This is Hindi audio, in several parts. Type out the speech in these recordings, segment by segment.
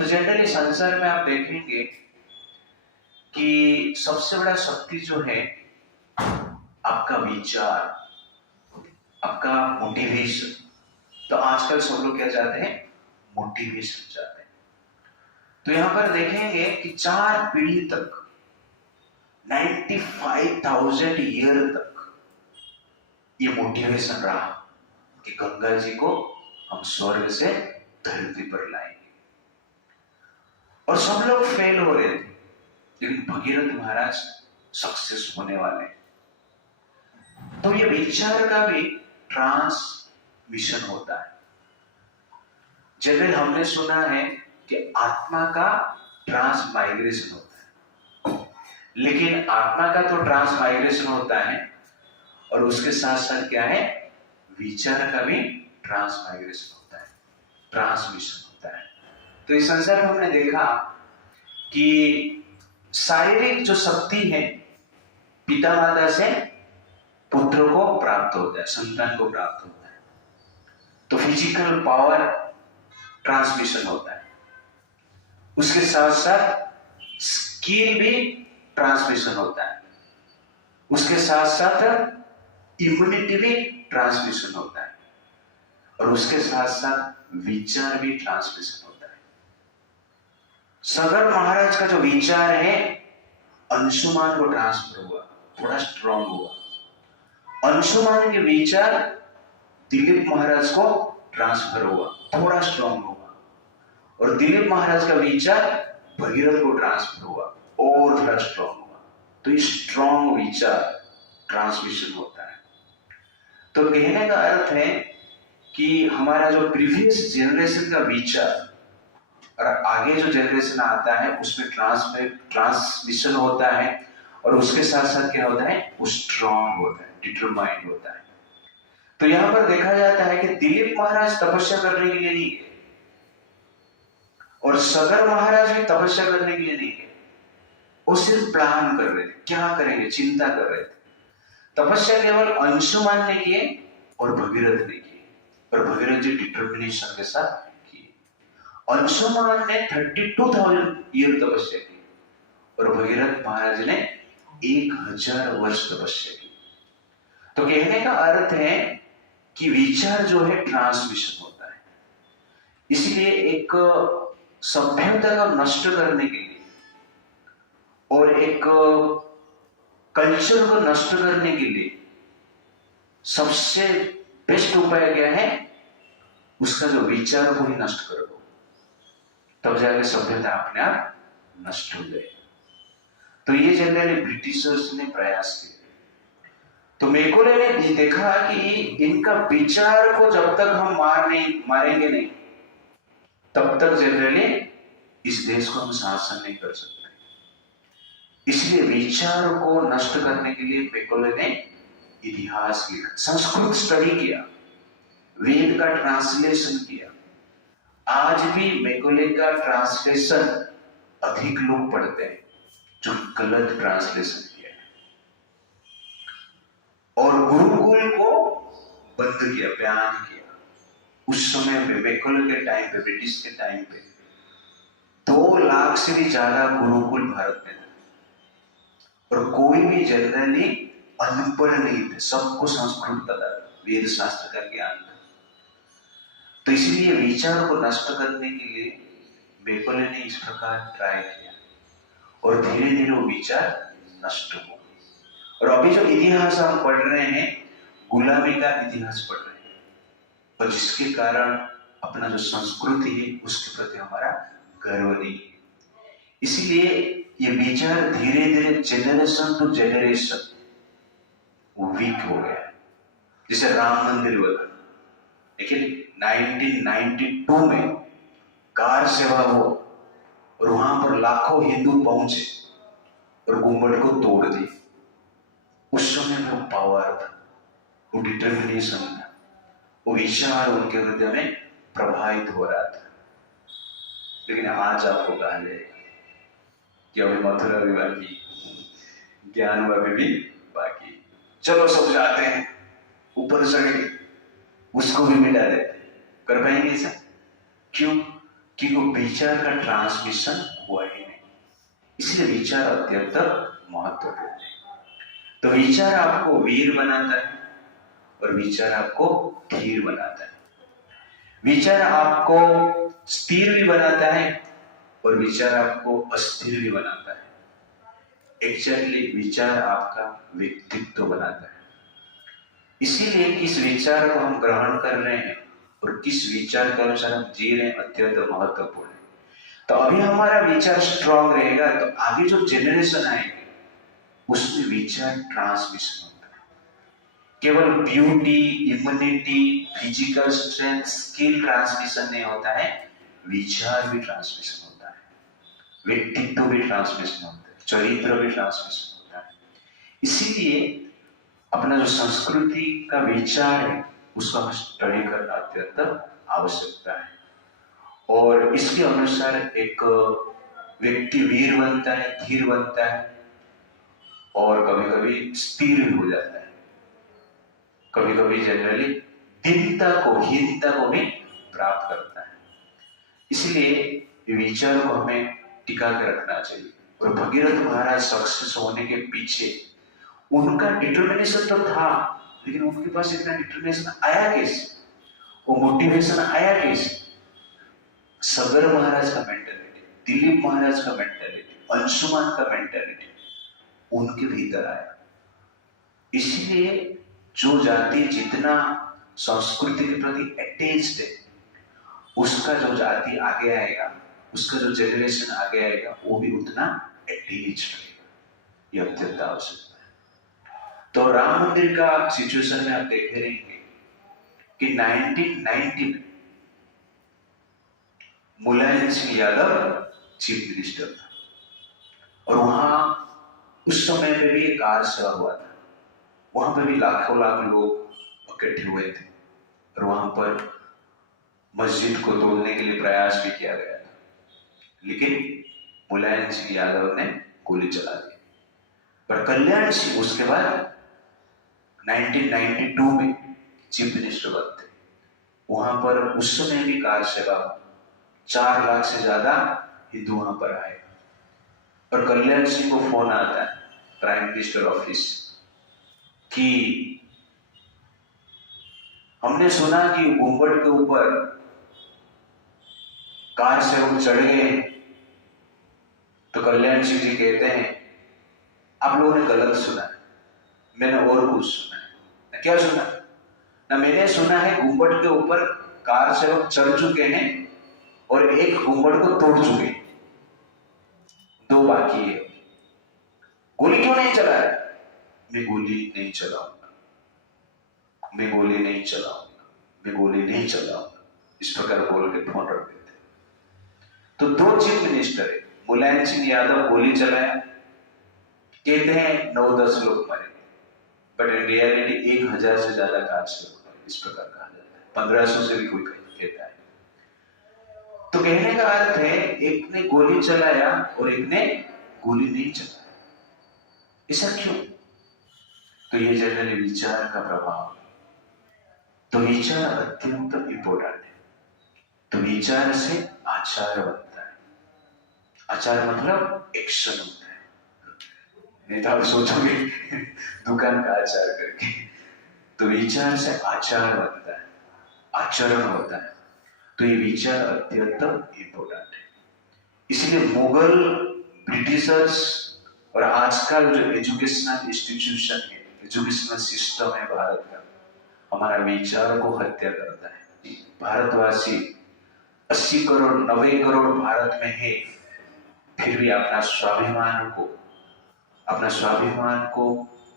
तो जनरली संसार में आप देखेंगे कि सबसे बड़ा शक्ति जो है आपका विचार, आपका मोटिवेशन। तो आजकल सब लोग क्या चाहते हैं? मोटिवेशन चाहते हैं। तो यहां पर देखेंगे कि 4 पीढ़ी तक 95,000 ईयर तक ये मोटिवेशन रहा कि गंगा जी को हम स्वर्ग से धरती पर लाएंगे, और सब लोग फेल हो रहे थे, लेकिन भगीरथ महाराज सक्सेस होने वाले। तो ये विचार का भी ट्रांसमिशन होता है। जनरल हमने सुना है कि आत्मा का ट्रांस माइग्रेशन होता है, लेकिन आत्मा का तो ट्रांस माइग्रेशन होता है और उसके साथ साथ क्या है? विचार का भी ट्रांस माइग्रेशन होता है, ट्रांसमिशन होता है। तो इस संसार में हमने देखा कि शारीरिक जो शक्ति है पिता माता से पुत्र को प्राप्त होता है, संतान को प्राप्त होता है। तो फिजिकल पावर ट्रांसमिशन होता है, उसके साथ साथ स्किल भी ट्रांसमिशन होता है, उसके साथ साथ इम्यूनिटी भी ट्रांसमिशन होता है, और उसके साथ साथ विचार भी ट्रांसमिशन होता है। सगर महाराज का जो विचार है अंशुमान को ट्रांसफर हुआ, थोड़ा स्ट्रॉन्ग हुआ। अंशुमान के विचार दिलीप महाराज को ट्रांसफर हुआ, थोड़ा स्ट्रॉन्ग हुआ, और दिलीप महाराज का विचार भगीरथ को ट्रांसफर हुआ और थोड़ा स्ट्रॉन्ग हुआ। तो ये स्ट्रॉन्ग विचार ट्रांसमिशन होता है। तो कहने का अर्थ है कि हमारा जो प्रीवियस जनरेशन का विचार और आगे जो जनरेशन आता है उसमें ट्रांसमिशन होता है, और उसके साथ साथ क्या होता है? वो स्ट्रॉन्ग होता है, डिटरमाइंड होता है। तो यहां पर देखा जाता है कि दिलीप महाराज तपस्या करने के लिए नहीं गए, और सगर महाराज भी तपस्या करने के लिए नहीं गए। वो सिर्फ प्लान कर रहे थे, क्या करेंगे, चिंता कर रहे थे। तपस्या केवल अंशुमान ने किए और भगीरथ ने किए, और भगीरथ जी डिटर्मिनेशन के साथ किए। अंशुमान ने 32,000 ईयर तपस्या की, और भगीरथ महाराज ने 1000 वर्ष तपस्या की। तो कहने का अर्थ है कि विचार जो है ट्रांसमिशन होता है। इसलिए एक सभ्यता को नष्ट करने के लिए और एक कल्चर को नष्ट करने के लिए सबसे बेस्ट उपाय क्या है? उसका जो विचार को ही नष्ट कर दो, तब जाके सभ्यता अपने आप नष्ट हो जाए। तो ये जनरली ब्रिटिशर्स ने प्रयास किया। तो मेकोले ने देखा कि इनका विचार को जब तक हम मारेंगे नहीं, तब तक जनरली इस देश को हम शासन नहीं कर सकते। इसलिए विचार को नष्ट करने के लिए मेकोले ने इतिहास लिखा, संस्कृत स्टडी किया, वेद का ट्रांसलेशन किया। आज भी मेकोले का ट्रांसलेशन अधिक लोग पढ़ते हैं जो गलत ट्रांसलेशन किया है, और गुरुकुल को बंद किया, बैन किया। उस समय में मेकोले के टाइम पे, ब्रिटिश के टाइम पे 2 लाख से भी ज्यादा गुरुकुल भारत में थे, और कोई भी जनरली अनपढ़ नहीं थे, सबको संस्कृत पता था, वेद शास्त्र का ज्ञान था। तो इसलिए विचार को नष्ट करने के लिए मेकोले ने इस प्रकार ट्राई किया, और धीरे धीरे वो विचार नष्ट हो। और अभी जो इतिहास हम पढ़ रहे हैं, गुलामी का इतिहास पढ़ रहे हैं, और जिसके कारण अपना जो संस्कृति है उसके प्रति हमारा गर्व नहीं है। इसलिए ये विचार धीरे धीरे जनरेशन टू जनरेशन वीक हो गया। जैसे राम मंदिर बना, लेकिन 1992 में कार सेवा हो और वहां पर लाखों हिंदू पहुंचे और गुम्बद को तोड़ दिए। उस समय वो पावर था, वो डिटर्मिनेशन था, वो विचार उनके हृदय में प्रभावित हो रहा था। लेकिन आज आपको कहा जाएगा कि अभी मथुरा भी बाकी, ज्ञान भी बाकी। चलो सब जाते हैं, ऊपर चढ़े उसको भी मिटा देते। कर पाएंगे ऐसा? क्यों? कि वो विचार का ट्रांसमिशन हुआ ही नहीं। इसलिए विचार अत्यंत महत्वपूर्ण है। तो विचार आपको वीर बनाता है और विचार आपको धीर बनाता है। विचार आपको स्थिर भी बनाता है और विचार आपको अस्थिर भी बनाता है। एक्चुअली विचार आपका व्यक्तित्व बनाता है। इसीलिए किस विचार को हम ग्रहण कर रहे हैं और किस विचार के अनुसार हम जी रहे हैं अत्यंत महत्वपूर्ण है। तो अभी हमारा विचार स्ट्रांग रहेगा तो आगे जो जेनरेशन आएंगे उसमें विचार ट्रांसमिशन होता है। केवल beauty, immunity, physical strength, skill transmission नहीं होता है, विचार भी ट्रांसमिशन होता है, व्यक्तित्व भी ट्रांसमिशन होता है, चरित्र भी ट्रांसमिशन होता है। इसीलिए अपना जो संस्कृति का विचार है उसका हम स्टडी करना अत्यंत आवश्यकता है। और इसके अनुसार एक व्यक्ति वीर बनता है, धीर बनता है और कभी कभी स्थिर भी हो जाता है। कभी कभी जनरली हीनता को भी प्राप्त करता है। इसलिए विचार को हमें टिका कर रखना चाहिए। और भगीरथ महाराज सक्सेस होने के पीछे उनका डिटर्मिनेशन तो था, लेकिन उनके पास इतना डिटर्मिनेशन आया कैसे, वो मोटिवेशन आया कैसे? सगर महाराज का मेंटालिटी, दिलीप महाराज का मेंटालिटी, अंशुमान का मेंटालिटी उनके भीतर आया। इसलिए जो जाति जितना संस्कृति के प्रति अटैच्ड है उसका जो जाति आगे आएगा, उसका जो जनरेशन आगे आएगा वो भी उतना अटैच्ड रहेगा। ये अत्यंत आवश्यक है। तो राम मंदिर का सिचुएशन में आप देख रहेंगे कि 1990 में मुलायम सिंह यादव चीफ मिनिस्टर था और वहां उस समय पे भी एक कार सेवा हुआ था। वहां पर भी लाखों लाख लोग इकट्ठे हुए थे और वहां पर मस्जिद को तोड़ने के लिए प्रयास भी किया गया था, लेकिन मुलायम सिंह यादव ने गोली चला दी। पर कल्याण सिंह उसके बाद 1992 में चीफ मिनिस्टर बनते। वहां पर उस समय भी कार सेवा, 4 लाख से ज्यादा हिंदू वहां पर आए और कल्याण सिंह को फोन आता है प्राइम मिनिस्टर ऑफिस कि हमने सुना कि गुम्बद के ऊपर कार से वो चढ़ गए। तो कल्याण सिंह जी कहते हैं आप लोगों ने गलत सुना है, मैंने और कुछ सुना है। क्या सुना? ना मैंने सुना है गुम्बद के ऊपर कार से वो चढ़ चुके हैं और एक गुम्बद को तोड़ चुके हैं, 2 बाकी है। गोली क्यों नहीं चला है? मैं गोली नहीं चलाऊंगा, मैं गोली नहीं चलाऊंगा, मैं गोली नहीं चलाऊंगा, इस प्रकार बोल के फोन रख देते। तो 2 चीफ मिनिस्टर है, मुलायम सिंह यादव गोली चलाया, कहते हैं 9-10 लोग मरे, बट इन रियलिटी 1000 से ज्यादा कार से लोग मरे, इस प्रकार कहा जाता है। 1500 से भी कोई कहता है। तो कहने का अर्थ है एक ने गोली चलाया और एक ने गोली नहीं चलाया। ऐसा क्यों? तो ये जनरली विचार का प्रभाव है। तो विचार अत्यंत इंपॉर्टेंट है। तो विचार से आचार बनता है। आचार मतलब एक्शन होता है। नहीं तो आप सोचोगे दुकान का आचार करके। तो विचार से आचार बनता है, आचरण होता है। तो ये विचार अत्यंत इंपॉर्टेंट है। इसलिए मुगल, ब्रिटिशर्स और आजकल जो एजुकेशनल इंस्टीट्यूशन है, एजुकेशनल सिस्टम है भारत का, हमारा विचार को हत्या करता है। भारतवासी 80 करोड़ 90 करोड़ भारत में है, फिर भी अपना स्वाभिमान को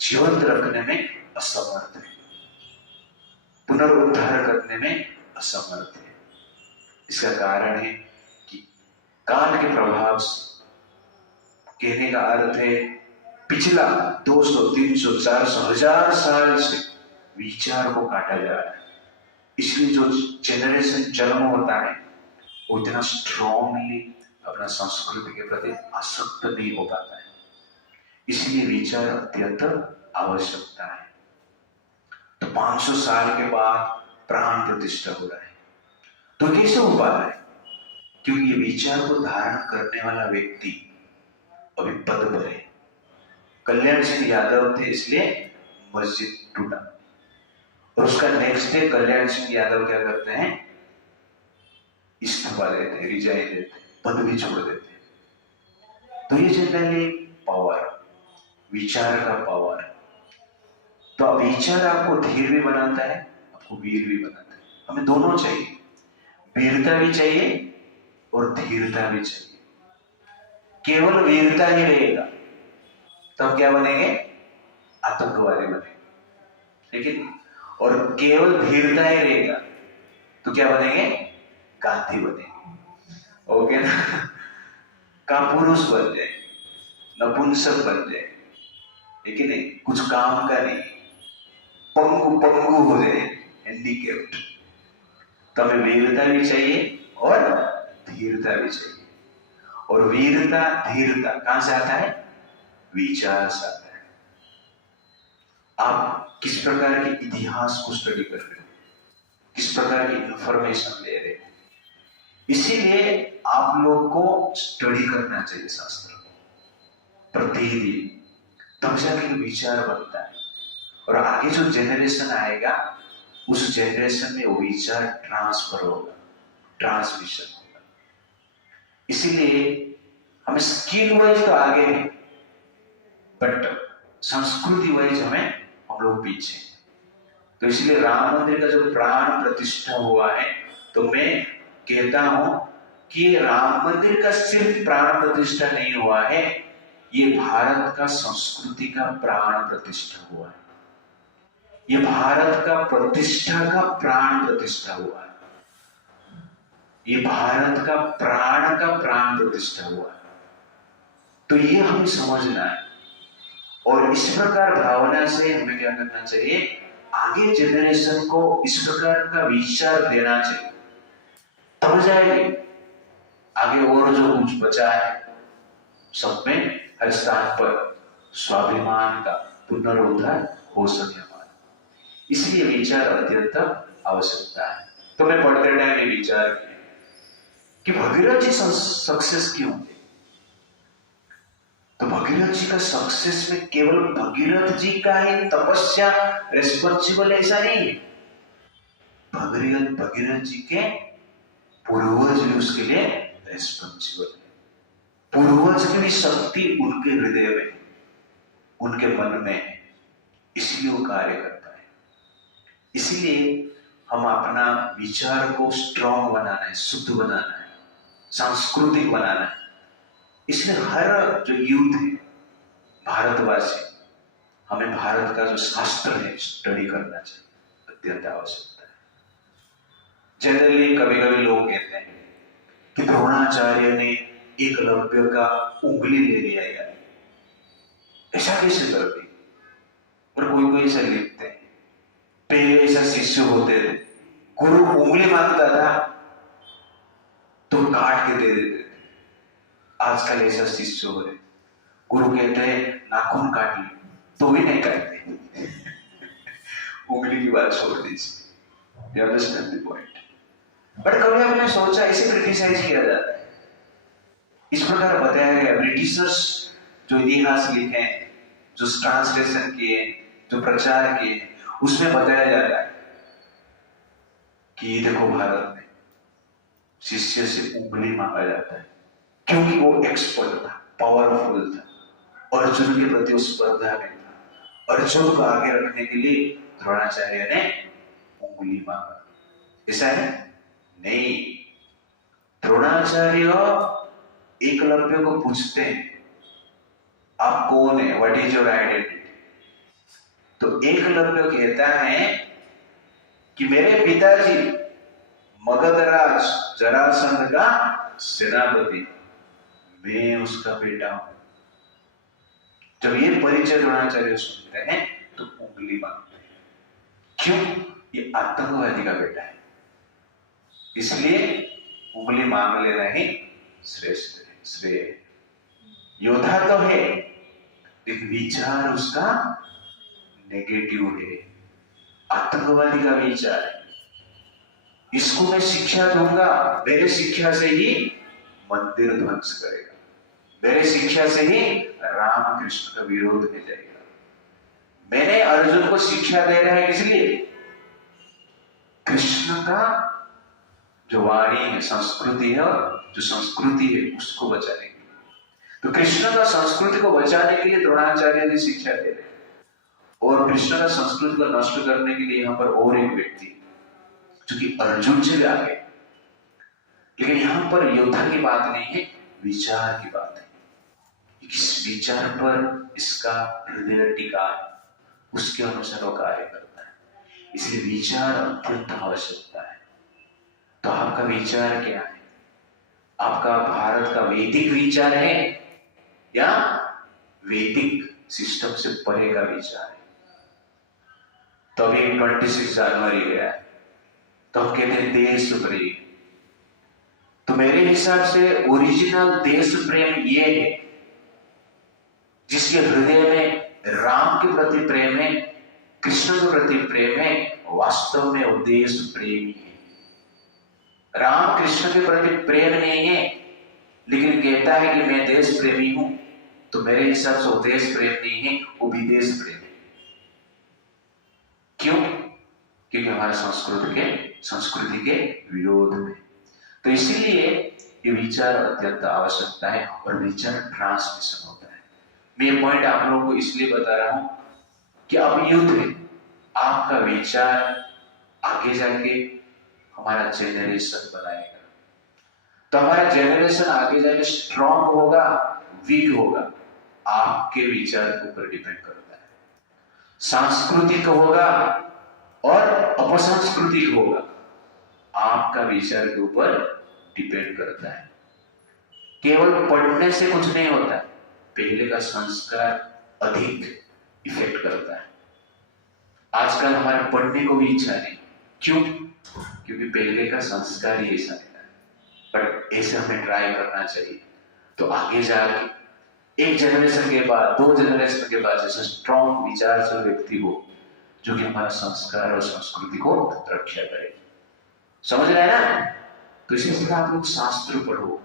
जीवंत रखने में असमर्थ है, पुनरुद्धार करने में असमर्थ है। इसका कारण है कि काल के प्रभाव से, कहने का अर्थ है पिछला 200, 300, 400, 1000 साल से विचार को काटा जा रहा है। इसलिए जो जनरेशन जन्म होता है उतना स्ट्रांगली अपना संस्कृति के प्रति आसक्त नहीं हो पाता है। इसलिए विचार अत्यंत आवश्यकता है। तो 500 साल के बाद प्राण प्रतिष्ठा हो रहा है। तो कैसे हो पा रहा है? क्योंकि ये विचार को धारण करने वाला व्यक्ति अभी पद पर है। कल्याण सिंह यादव थे इसलिए मस्जिद टूटा, और उसका नेक्स्ट डे कल्याण सिंह यादव क्या करते हैं, इस्तीफा देते, रिजाइन देते, पद भी छोड़ देते। तो ये जनरली पावर, विचार का पावर। तो विचार आपको धीर भी बनाता है, आपको वीर भी बनाता है। हमें दोनों चाहिए, वीरता भी चाहिए और धीरता भी चाहिए। केवल वीरता ही रहेगा तब क्या बनेंगे, आतंकवादी बनेंगे, लेकिन और केवल धीरता ही रहेगा तो क्या बनेंगे, गांधी बनेंगे। ओके ना, का पुरुष बन जाए, नपुंसक बन जाए, लेकिन नहीं, कुछ काम का नहीं, पंगु पंगु हो जाए, हैंडीकैप्ड। तो हमें वीरता भी चाहिए और धीरता भी चाहिए। और वीरता धीरता कहां से आता है, विचार से आता है। आप किस प्रकार के इतिहास को स्टडी कर रहे हो, किस प्रकार की इंफॉर्मेशन ले रहे हो, इसीलिए आप लोग को स्टडी करना चाहिए शास्त्र प्रतिदिन, तब जाके विचार बनता है। और आगे जो जनरेशन आएगा उस जनरेशन में वो विचार ट्रांसफर होगा, ट्रांसमिशन होगा। इसीलिए हमें स्किल वाइज तो आगे है, बट संस्कृति वाइज हम लोग पीछे। तो इसलिए राम मंदिर का जो प्राण प्रतिष्ठा हुआ है, तो मैं कहता हूं कि राम मंदिर का सिर्फ प्राण प्रतिष्ठा नहीं हुआ है, ये भारत का संस्कृति का प्राण प्रतिष्ठा हुआ है, ये भारत का प्रतिष्ठा का प्राण प्रतिष्ठा हुआ है, ये भारत का प्राण प्रतिष्ठा हुआ है। तो ये हमें समझना है, और इस प्रकार भावना से हमें क्या करना चाहिए, आगे जनरेशन को इस प्रकार का विचार देना चाहिए, तब जाएगी आगे। और जो कुछ बचा है सब में हर स्थान पर स्वाभिमान का पुनरुद्धार हो सके हमारा, इसलिए विचार अत्यंत आवश्यकता है। तो मैं पढ़ते टाइम ये विचार किया कि भगीरथ जी सक्सेस क्यों थे। तो भगीरथ जी का सक्सेस में केवल भगीरथ जी का ही तपस्या रेस्पॉन्सिबल ऐसा नहीं है, भगीरथ जी के पूर्वज भी उसके लिए रेस्पॉन्सिबल है। पूर्वज की भी शक्ति उनके हृदय में, उनके मन में है, इसलिए वो कार्य करता है। इसलिए हम अपना विचार को स्ट्रॉन्ग बनाना है, शुद्ध बनाना है, सांस्कृतिक बनाना है। इसलिए हर जो यूथ है भारतवासी, हमें भारत का जो शास्त्र है स्टडी करना चाहिए, अत्यंत आवश्यकता है। जनरली कभी कभी लोग कहते हैं कि द्रोणाचार्य ने एकलव्य का उंगली ले लिया यार, ऐसा कैसे कर दी। और कोई ऐसा लिखते हैं, पहले ऐसा शिष्य होते थे, गुरु उंगली मांगता था तो काट के दे देते थे। आजकल ऐसा शिष्य हो रहे, गुरु कहते हैं नाखून काट ली तो भी नहीं काटते उंगली की बात छोड़ दीजिए। You understand the point. But कभी आपने सोचा, इसे क्रिटिसाइज किया जाता है, इस प्रकार बताया गया। ब्रिटिशर्स जो इतिहास लिखे, जो ट्रांसलेशन किए, जो प्रचार किए, उसमें बताया जाता है कि देखो भारत में शिष्य से उंगली मांगा जाता है क्योंकि वो एक्सपर्ट था, पावरफुल था, अर्जुन के प्रति उस स्पर्धा में था। अर्जुन को आगे रखने के लिए द्रोणाचार्य ने उंगली मांगा। ऐसा है नहीं, द्रोणाचार्य एकलव्य को पूछते हैं आप कौन है, व्हाट इज योर आइडेंटिटी। तो एकलव्य कहता है कि मेरे पिताजी मगधराज जरासंध का सेनापति, मैं उसका बेटा हूं। जब ये परिचय द्रोणाचार्य सुनते हैं तो उंगली मांगते हैं, क्यों, ये आतंकवादी का बेटा है, इसलिए उंगली मांग लेना ही श्रेष्ठ है, श्रेय है। योद्धा तो है लेकिन विचार उसका नेगेटिव है, आतंकवादी का विचार है। इसको मैं शिक्षा दूंगा, मेरे शिक्षा से ही मंदिर ध्वंस करेगा, मेरे शिक्षा से ही राम कृष्ण का विरोध में जाएगा। मैंने अर्जुन को शिक्षा दे रहा है इसलिए कृष्ण का जो वाणी है, संस्कृति है, जो संस्कृति है उसको बचाने के लिए। तो कृष्ण का संस्कृति को बचाने के लिए द्रोणाचार्य जी शिक्षा दे रहे हैं, और कृष्ण का संस्कृति को नष्ट करने के लिए यहाँ पर और एक व्यक्ति जो कि अर्जुन से भी आगे। लेकिन यहां पर योद्धा की बात नहीं है, विचार की बात है। इस विचार पर इसका हृदय टिका है, उसके अनुसार वो कार्य करता है। इसलिए विचार अत्यंत आवश्यकता है। तो आपका विचार क्या है? आपका भारत का वैदिक विचार है या वैदिक सिस्टम से परे का विचार है? तो अभी 26 जनवरी गया है, तो हम कहते हैं देश प्रेम। तो मेरे हिसाब से ओरिजिनल देश प्रेम ये है जिसके हृदय में राम के प्रति प्रेम है, कृष्ण के प्रति प्रेम है, वास्तव में वो देश प्रेमी है। राम कृष्ण के प्रति प्रेम नहीं है लेकिन कहता है कि मैं देश प्रेमी हूं, तो मेरे हिसाब से वो देश प्रेम नहीं है, वो विदेश प्रेम है। क्यों? क्योंकि हमारे संस्कृति के विरोध में। तो इसीलिए ये विचार अत्यंत आवश्यकता है और विचार ट्रांसमिशन होता है। मैं ये पॉइंट आप लोगों को इसलिए बता रहा हूं कि अब युद्ध है, आपका विचार आगे जाके हमारा जेनरेशन बनाएगा। तो हमारा जेनरेशन आगे जाके स्ट्रॉन्ग होगा, वीक होगा, आपके विचार के ऊपर डिपेंड करता है। सांस्कृतिक होगा और अपसांस्कृतिक होगा, आपका विचार के ऊपर डिपेंड करता है। केवल पढ़ने से कुछ नहीं होता है, पहले का संस्कार अधिक इफेक्ट करता है। आजकल हमारे पढ़ने को भी इच्छा नहीं। क्यों? क्योंकि पहले का संस्कार ही ऐसा नहीं है। पर ऐसे हमें ट्राई करना चाहिए, तो आगे जाके एक जनरेशन के बाद, 2 जनरेशन के बाद जैसे स्ट्रॉन्ग विचारशील व्यक्ति हो जो कि हमारा संस्कार और संस्कृति को रक्षा करे। समझ रहे हैं ना? तो इसी तरह आप लोग शास्त्र पढ़ो।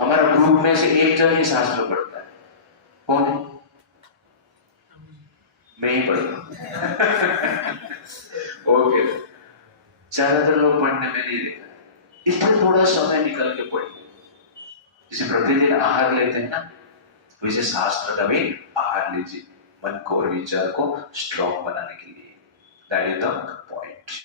हमारा ग्रुप में से एक जन ही शास्त्र पढ़ता है। कौन है? मैं ही पढ़ता हूं। ओके, ज्यादातर लोग पढ़ने में नहीं देखा। इसमें थोड़ा समय निकल के पढ़िए। जैसे प्रतिदिन आहार लेते हैं ना, वैसे शास्त्र का भी आहार लीजिए, मन को और विचार को स्ट्रॉन्ग बनाने के लिए। That is the point.